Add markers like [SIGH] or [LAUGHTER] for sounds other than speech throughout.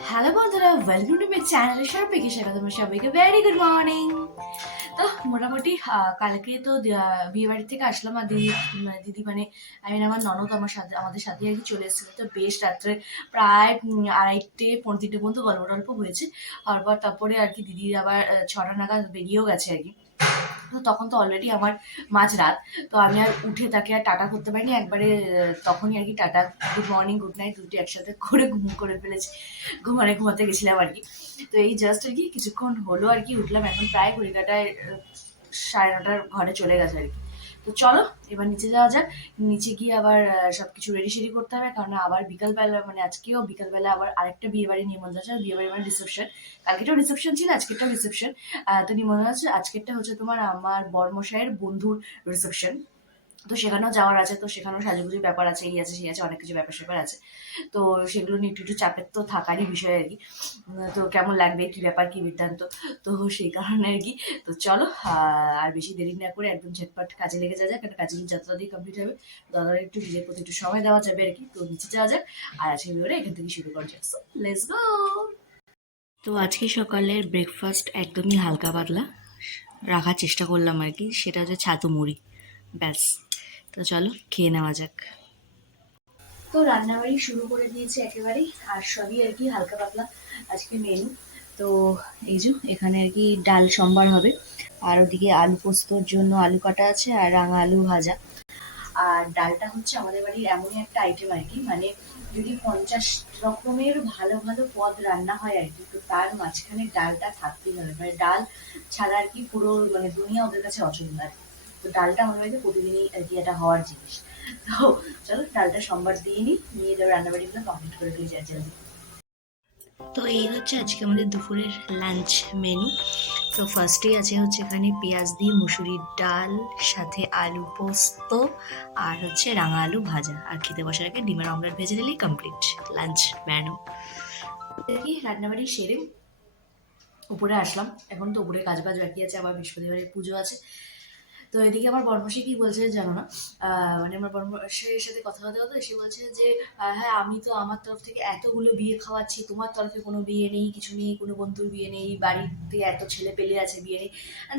Hello বন্ধুরা welcome to my channel সবাইকে স্বাগত তোমরা সবাইকে। ভেরি গুড মর্নিং তো মোটামুটি কালকে তো বিয়ে বাড়ি থেকে আসলাম আর দিদি মানে দিদি মানে আই মিন আমার ননদ আমার সাথে, আমাদের সাথে আর কি চলে এসেছিল। তো বেশ রাত্রে প্রায় আড়াইটে পনেরো তিনটে পর্যন্ত গল্প টল্প হয়েছে। তারপর, তারপরে আর কি দিদি আবার ছটা নাগাদ বেরিয়েও গেছে আর কি। তো তখন তো অলরেডি আমার মাঝরাত তো আমি আর উঠে তাকে আর টাটা করতে পারিনি। একবারে তখনই আর কি tata good morning good night দুটি একসাথে করে ঘুম করে ফেলেছি। ঘুমানে ঘুমাতে গেছিলাম আর কি। তো এই জাস্ট আর কি কিছুক্ষণ হলো আর কি, উঠলাম। এখন প্রায় ঘড়িকাটায় সাড়ে নটার ঘরে চলে গেছে আর কি। তো চলো, এবার নিচে যাওয়া যাক। নিচে গিয়ে আবার সবকিছু রেডি সেডি করতে হবে। কারণ আবার বিকালবেলা মানে আজকেও বিকালবেলা আবার আরেকটা বিয়ে বাড়ি নিমন্ত্রণ আছে বিয়ে বাড়ি মানে রিসেপশন কালকেটাও রিসেপশন ছিল, আজকেরটাও রিসেপশন তো নিমন্ত্রণ আছে আজকেরটা হচ্ছে তোমার আমার বর্মশাইয়ের বন্ধুর রিসেপশন তো সেখানেও যাওয়ার আছে, তো সেখানেও সাজুগুজুর ব্যাপার আছে, এই আছে, সেই আছে, অনেক কিছু ব্যাপার স্যাপার আছে। তো সেগুলো নিয়ে একটু একটু চাপের তো থাকারই বিষয় আর কি। তো কেমন লাগবে, কি ব্যাপার, কি বৃত্তান্ত তো সেই কারণে আর কি। তো চলো আর বেশি দেরি না করে একদম ঝটপট কাজে লেগে যাওয়া যাক কারণ কাজের যাত্রা দিয়ে কমপ্লিট হবে দাদার একটু নিজের প্রতি একটু সময় দেওয়া যাবে আর কি। তো নিচে যাওয়া যাক, আর আজকে ভিডিওটা এখান থেকে শুরু করা যাক। লেটস গো তো আজকে সকালের ব্রেকফাস্ট একদমই হালকা পাতলা, রাখার চেষ্টা করলাম আর কি, সেটা হচ্ছে ছাতু মুড়ি, ব্যাস। তো চলো, খেয়ে নেওয়া যাক। তো রান্নাবাড়ি শুরু করে দিয়েছি একেবারেই, আর সবই আর কি হালকা পাতলা আজকে মেনু তো এই যে, এখানে আর কি ডাল সম্বার হবে। আর ওদিকে আলু পোস্তর জন্য আলু কাটা আছে আর রাঙা আলু ভাজা। আর ডালটা হচ্ছে আমাদের বাড়ির এমনই একটা আইটেম আর কি মানে যদি পঞ্চাশ রকমের ভালো ভালো পদ রান্না হয় আর কি, তো তার মাঝখানে ডালটা থাকতেই হবে। মানে ডাল ছাড়া আর কি পুরো মানে দুনিয়া ওদের কাছে অচল আর কি। তো ডালটা আমার বাড়িতে প্রতিদিনই আর কি এটা হওয়ার জিনিস। তো চলো ডালটা সোমবার দিয়ে নিই নিয়ে যাব রান্নাবাড়িগুলো কমপ্লিট করে ফেলি যার জলদি তো এই হচ্ছে আজকে আমাদের দুপুরের লাঞ্চ মেনু তো ফার্স্টেই আছে হচ্ছে এখানে পেঁয়াজ দিয়ে মুসুরির ডাল সাথে আলু পোস্ত আর হচ্ছে রাঙা আলু ভাজা। আর খেতে বসার আগে ডিমের অমলেট ভেজে দিলেই কমপ্লিট লাঞ্চ মেনু দেখি রান্নাবাড়ি সেরে উপরে আসলাম। এখন তো উপরে কাজ বাজ বাকি আছে আবার বৃহস্পতিবারের পুজো আছে। তো এদিকে আমার বর্মশী কি বলছে জানো না? মানে আমার বর্মশীর সাথে কথা বলতে কথা সে বলছে যে হ্যাঁ আমি তো আমার তরফ থেকে এতগুলো বিয়ে খাওয়াচ্ছি, তোমার তরফে কোনো বিয়ে নেই, কিছু নেই, কোনো বন্ধুর বিয়ে নেই, বাড়িতে এত ছেলে পেলে আছে বিয়ে নেই।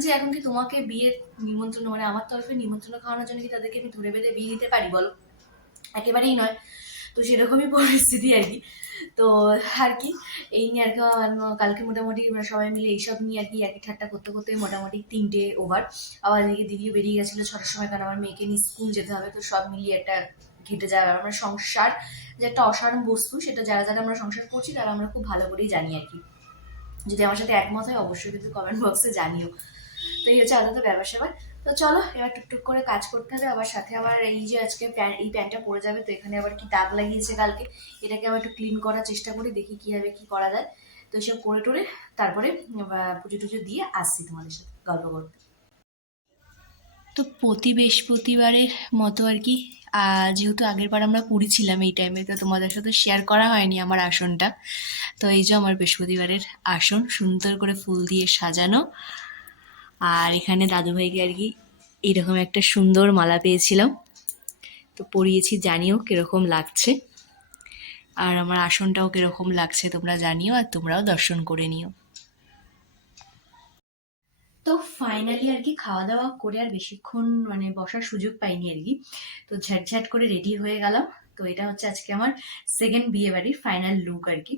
যে এখন কি তোমাকে বিয়ের নিমন্ত্রণ মানে আমার তরফে নিমন্ত্রণ খাওয়ানোর জন্য কি তাদেরকে আমি ধরে বেঁধে বিয়ে দিতে পারি বলো? একেবারেই নয়। তো সেরকমই পরিস্থিতি আর কি। তো আর কি, এই নিয়ে আর কি কালকে মোটামুটি সবাই মিলে এইসব নিয়ে আর কি একই ঠাট্টা করতে করতে মোটামুটি তিনটে ওভার আবার এদিকে দিদিও বেরিয়ে গেছিল ছটার সময়, কারণ আমার মেয়েকে নিয়ে স্কুল যেতে হবে, তো সব মিলিয়ে একটা ঘেটে যায় আমরা সংসার যে একটা অসাধারণ বস্তু, সেটা যারা যারা আমরা সংসার করছি, তারা আমরা খুব ভালো করেই জানি আর কি। যদি আমার সাথে একমত হয়, অবশ্যই কিন্তু কমেন্ট বক্সে জানিও। তো এই হচ্ছে আলাদা ব্যাপার স্যাপার তো চলো, এবার টুকটুক করে কাজ করতে হবে। আবার সাথে আবার এই যে আজকে প্যান্ট এই প্যান্টটা পরে যাবে, তো এখানে আবার কি দাগ লাগিয়েছে কালকে? এটাকে আবার একটু ক্লিন করার চেষ্টা করি, দেখি কীভাবে কি করা যায়। তো এসব করে টোরে তারপরে পুজো টুজো দিয়ে আসছি তোমাদের সাথে গল্প করতে। তো প্রতি বৃহস্পতিবারের মতো আর কি যেহেতু আগের বার আমরা পুরী ছিলাম এই টাইমে তো তোমাদের সাথে শেয়ার করা হয়নি আমার আসনটা। তো এই যে আমার বৃহস্পতিবারের আসন, সুন্দর করে ফুল দিয়ে সাজানো। আর এখানে দাদুভাইকে আর কি এরকম একটা সুন্দর মালা পেয়েছিলাম। তো পরিয়েছি, জানিও কীরকম লাগছে। আর আমার আসনটাও কীরকম লাগছে তোমরা জানিও আর তোমরাও দর্শন করে নিও। তো ফাইনালি আর কি খাওয়া দাওয়া করে আর বেশিক্ষণ মানে বসার সুযোগ পাইনি আর কি। তো ঝ্যাটঝ্যাট করে রেডি হয়ে গেলাম। তো এটা হচ্ছে আজকে আমার সেকেন্ড বিয়ে বাড়ির ফাইনাল লুক আর কি।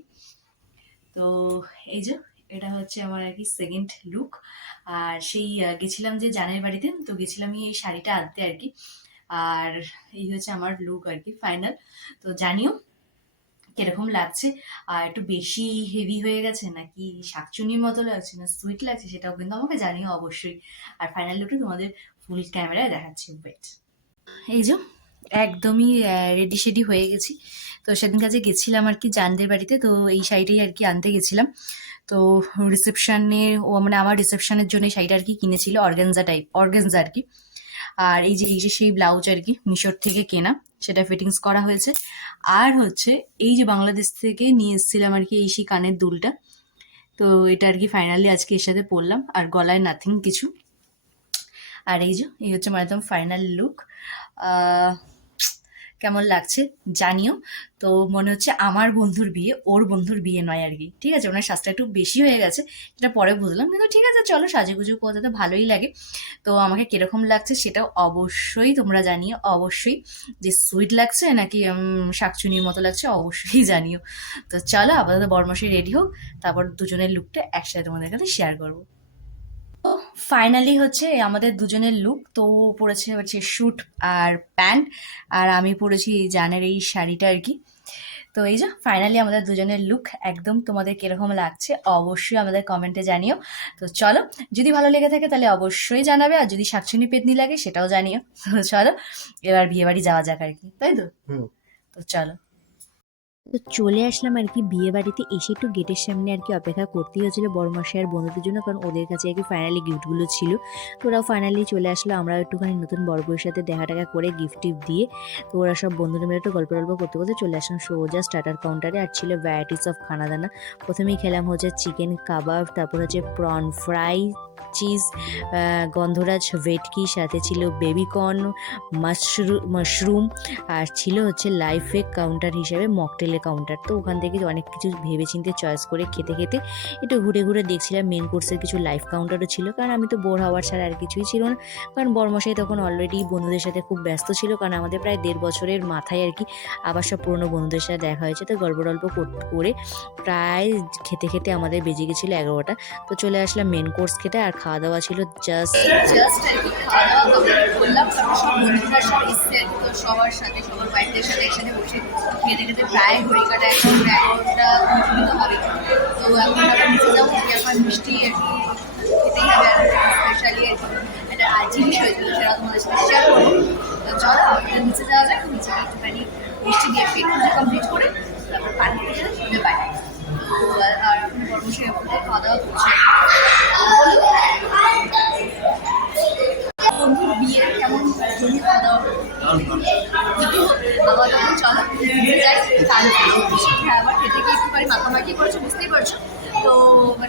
তো এই যে এটা হচ্ছে আমার আর কি সেকেন্ড লুক আর সেই গেছিলাম যে জানের বাড়িতে, তো গেছিলাম এই শাড়িটা আনতে আর কি। আর এই হচ্ছে আমার লুক আর কি ফাইনাল তো জানিও, কীরকম লাগছে? আর একটু বেশি হেভি হয়ে গেছে নাকি শাকচুনির মতো লাগছে না সুইট লাগছে সেটাও কিন্তু আমাকে জানিও অবশ্যই। আর ফাইনাল লুকটা তোমাদের ফুল ক্যামেরায় দেখাচ্ছি ওয়েট এই যে একদমই রেডি শেডি হয়ে গেছি। তো সেদিন কাজে গেছিলাম আর কি জানদের বাড়িতে, তো এই শাড়িটাই আর কি আনতে গেছিলাম। তো রিসেপশনে ও মানে আমার রিসেপশনের জন্য শাড়িটা আর কি কিনেছিল অর্গেনজা টাইপ অর্গেনজা আর কি। আর এই যে এই যে সেই ব্লাউজ আর কি, মিশোর থেকে কেনা, সেটা ফিটিংস করা হয়েছে। আর হচ্ছে, এই যে বাংলাদেশ থেকে নিয়ে এসেছিলাম আর কি এই সেই কানের দুলটা, তো এটা আর কি ফাইনালি আজকে এর সাথে পরলাম, আর গলায় নাথিং কিছু। আর এই যে, এই হচ্ছে আমার একদম ফাইনাল লুক কেমন লাগছে জানিও। তো মনে হচ্ছে আমার বন্ধুর বিয়ে, ওর বন্ধুর বিয়ে নয় আর কি। ঠিক আছে? ওনার সাজটা একটু বেশি হয়ে গেছে, সেটা পরে বুঝলাম। কিন্তু ঠিক আছে, চলো সাজুগুজু করতে তো ভালোই লাগে। তো আমাকে কীরকম লাগছে সেটাও অবশ্যই তোমরা জানিও, অবশ্যই। যে সুইট লাগছে নাকি শাকচুনির মতো লাগছে অবশ্যই [LAUGHS] জানিও। তো চলো, আপাতত বরমশাই রেডি হোক, তারপর দুজনের লুকটা একসাথে তোমাদের কাছে শেয়ার করব। ফাইনালি হচ্ছে আমাদের দুজনের লুক তো পরেছে হচ্ছে শ্যুট আর প্যান্ট আর আমি পরেছি জানের এই শাড়িটা আর কি। তো এই যে ফাইনালি আমাদের দুজনের লুক একদম তোমাদের কীরকম লাগছে অবশ্যই আমাদের কমেন্টে জানিও। তো চলো যদি ভালো লেগে থাকে তাহলে অবশ্যই জানাবে আর যদি শাকচুনি পেতনি লাগে সেটাও জানিও। তো চলো এবার বিয়ে বাড়ি যাওয়া যাক আর কি তাই তো? তো চলো। তো চলে আসলাম আর কি বিয়ে বাড়িতে। এসে একটু গেটের সামনে আর কি অপেক্ষা করতেই হচ্ছিল বড় মশাই আর বন্ধুদের জন্য, কারণ ওদের কাছে আর কি ফাইনালি গিফটগুলো ছিল। তো ওরাও ফাইনালি চলে আসলো আমরা একটুখানি নতুন বড় বউয়ের সাথে দেখা টাকা করে গিফট টিফট দিয়ে, তো ওরা সব বন্ধুরা মিলে একটু গল্প টল্প করতে করতে চলে আসলাম সোজা স্টার্টার কাউন্টারে আর ছিল ভ্যারাইটিস অফ খানা দানা প্রথমেই খেলাম হচ্ছে চিকেন কাবাব তারপর হচ্ছে প্রন ফ্রাই চিজ গন্ধরাজ ভেটকি, সাথে ছিল বেবিকর্ন মাশরুম মাশরুম আর ছিল হচ্ছে লাইফে কাউন্টার হিসেবে মকটেলের কাউন্টার তো ওখান থেকে অনেক কিছু ভেবেচিন্তে চয়েস করে খেতে খেতে একটু ঘুরে ঘুরে দেখছিলাম মেন কোর্সের কিছু লাইফ কাউন্টারও ছিল। কারণ আমি তো বোর হওয়ার ছাড়া আর কিছুই ছিল না। কারণ বর্মশাই তখন অলরেডি বন্ধুদের সাথে খুব ব্যস্ত ছিল। কারণ আমাদের প্রায় দেড় বছরের মাথায় আর কি আবার সব পুরনো বন্ধুদের সাথে দেখা হয়েছে। তো গল্প টল্প করে প্রায় খেতে খেতে আমাদের বেজে গেছিল এগারোটা। তো চলে আসলাম মেন কোর্স খেতে। আর খাওয়া দাওয়া ছিল জাস্ট জাস্ট আর কি খাওয়া দাওয়া করলাম। সবার সাথে, সবার বাইকদের সাথে একসাথে বসে খেতে খেতে প্রায় ঘড়ি কাটা এখন প্রায় এগারোটা হবে তো এখন আমরা নিচে যাব এখন মিষ্টি আর কি খেতেই হবে আর স্পেশালি আর কি একটা জিনিস হয়েছিল সেটা তোমাদের সাথে শেয়ার করব তো চলো আমাদের নিচে যাওয়া যাক নিচে একটুখানি মিষ্টি দিয়ে পেট কমপ্লিট করে তারপর পানি খেতে শুনে বাইরে তো আর এখন কর্মশালী খাওয়া দাওয়া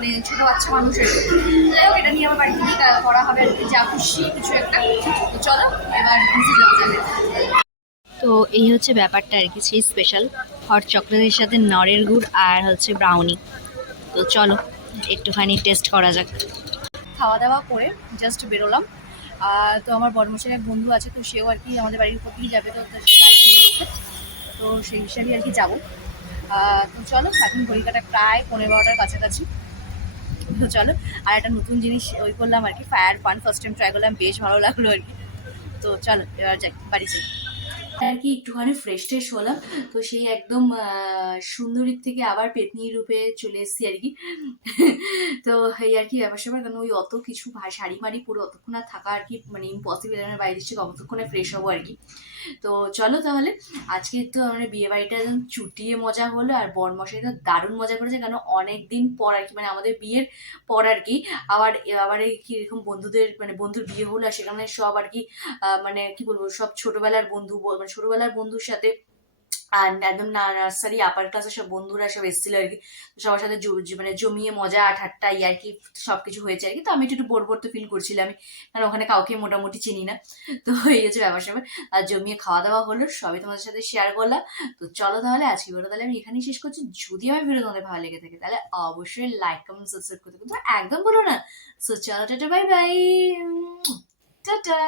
মানে ছোট বাচ্চা মানুষ আর কি। যাই হোক এটা নিয়ে আমার বাড়ি থেকে করা হবে যা খুশি কিছু একটা। চলো এবার তো এই হচ্ছে ব্যাপারটা আর কি সেই স্পেশাল হট চকলেটের সাথে নরের গুড় আর হচ্ছে ব্রাউনি তো চলো একটুখানি টেস্ট করা যাক। খাওয়া দাওয়া করে জাস্ট বেরোলাম। আর তো আমার বর্মশের এক বন্ধু আছে তো সেও আর কি আমাদের বাড়ির উপর দিয়েই যাবে তো। তো সেই হিসাবে আর কি যাব। তো চলো এখন ঘড়িকাটা প্রায় পনেরো বারোটার কাছাকাছি। তো চলো, আর একটা নতুন জিনিস ওই করলাম আর কি ফায়ার পান ফার্স্ট টাইম ট্রাই করলাম, বেশ ভালো লাগল আর কি। তো চলো, এবার যাই, বাড়ি যাই। আর কি একটুখানি ফ্রেশ ট্রেশ হলাম। তো সেই একদম সুন্দরীর থেকে আবার পেতনি রূপে চলে এসেছি আর কি তো এই আর কি ব্যাপার স্যাপার, কারণ ওই অত কিছু শাড়ি মাড়ি পুরো অতক্ষণ আর থাকা আর কি মানে ইম্পসিবল আমার বাইরে থেকে অতক্ষণে ফ্রেশ হব আর কি তো চলো তাহলে, আজকে তো মানে বিয়ে বাড়িটা একদম চুটিয়ে মজা হলো, আর বরমশাই তো দারুণ মজা করেছে, কারণ অনেক দিন পর আর কি মানে আমাদের বিয়ের পর আর কি আবার আবার কি এরকম বন্ধুদের মানে বন্ধুর বিয়ে হলো, আর সেখানে সব আর কি মানে কি বলব, সব ছোটবেলার বন্ধু মানে ছোটবেলার বন্ধুর সাথে আর একদম নার্সারি আপার ক্লাসের সব বন্ধুরা সব এসেছিল আর কি। সবার সাথে মানে জমিয়ে মজা ঠাট্টা আর কি, সবকিছু হয়েছে আর কি। তো আমি একটু বোর বোর তো ফিল করছিলাম। কারণ ওখানে কাউকে মোটামুটি চিনি না। তো এই হচ্ছে ব্যাপার স্যাপার। আর জমিয়ে খাওয়া দাওয়া হলো, সবই তোমাদের সাথে শেয়ার করলাম। তো চলো তাহলে আজকে ভিডিও তাহলে আমি এখানেই শেষ করছি। যদি আমার ভিডিও তোমাদের ভালো লেগে থাকে, তাহলে অবশ্যই লাইক কমেন্ট সাবস্ক্রাইব করতে কিন্তু একদম বলো না। সো চলো টাটা বাই বাই টাটা।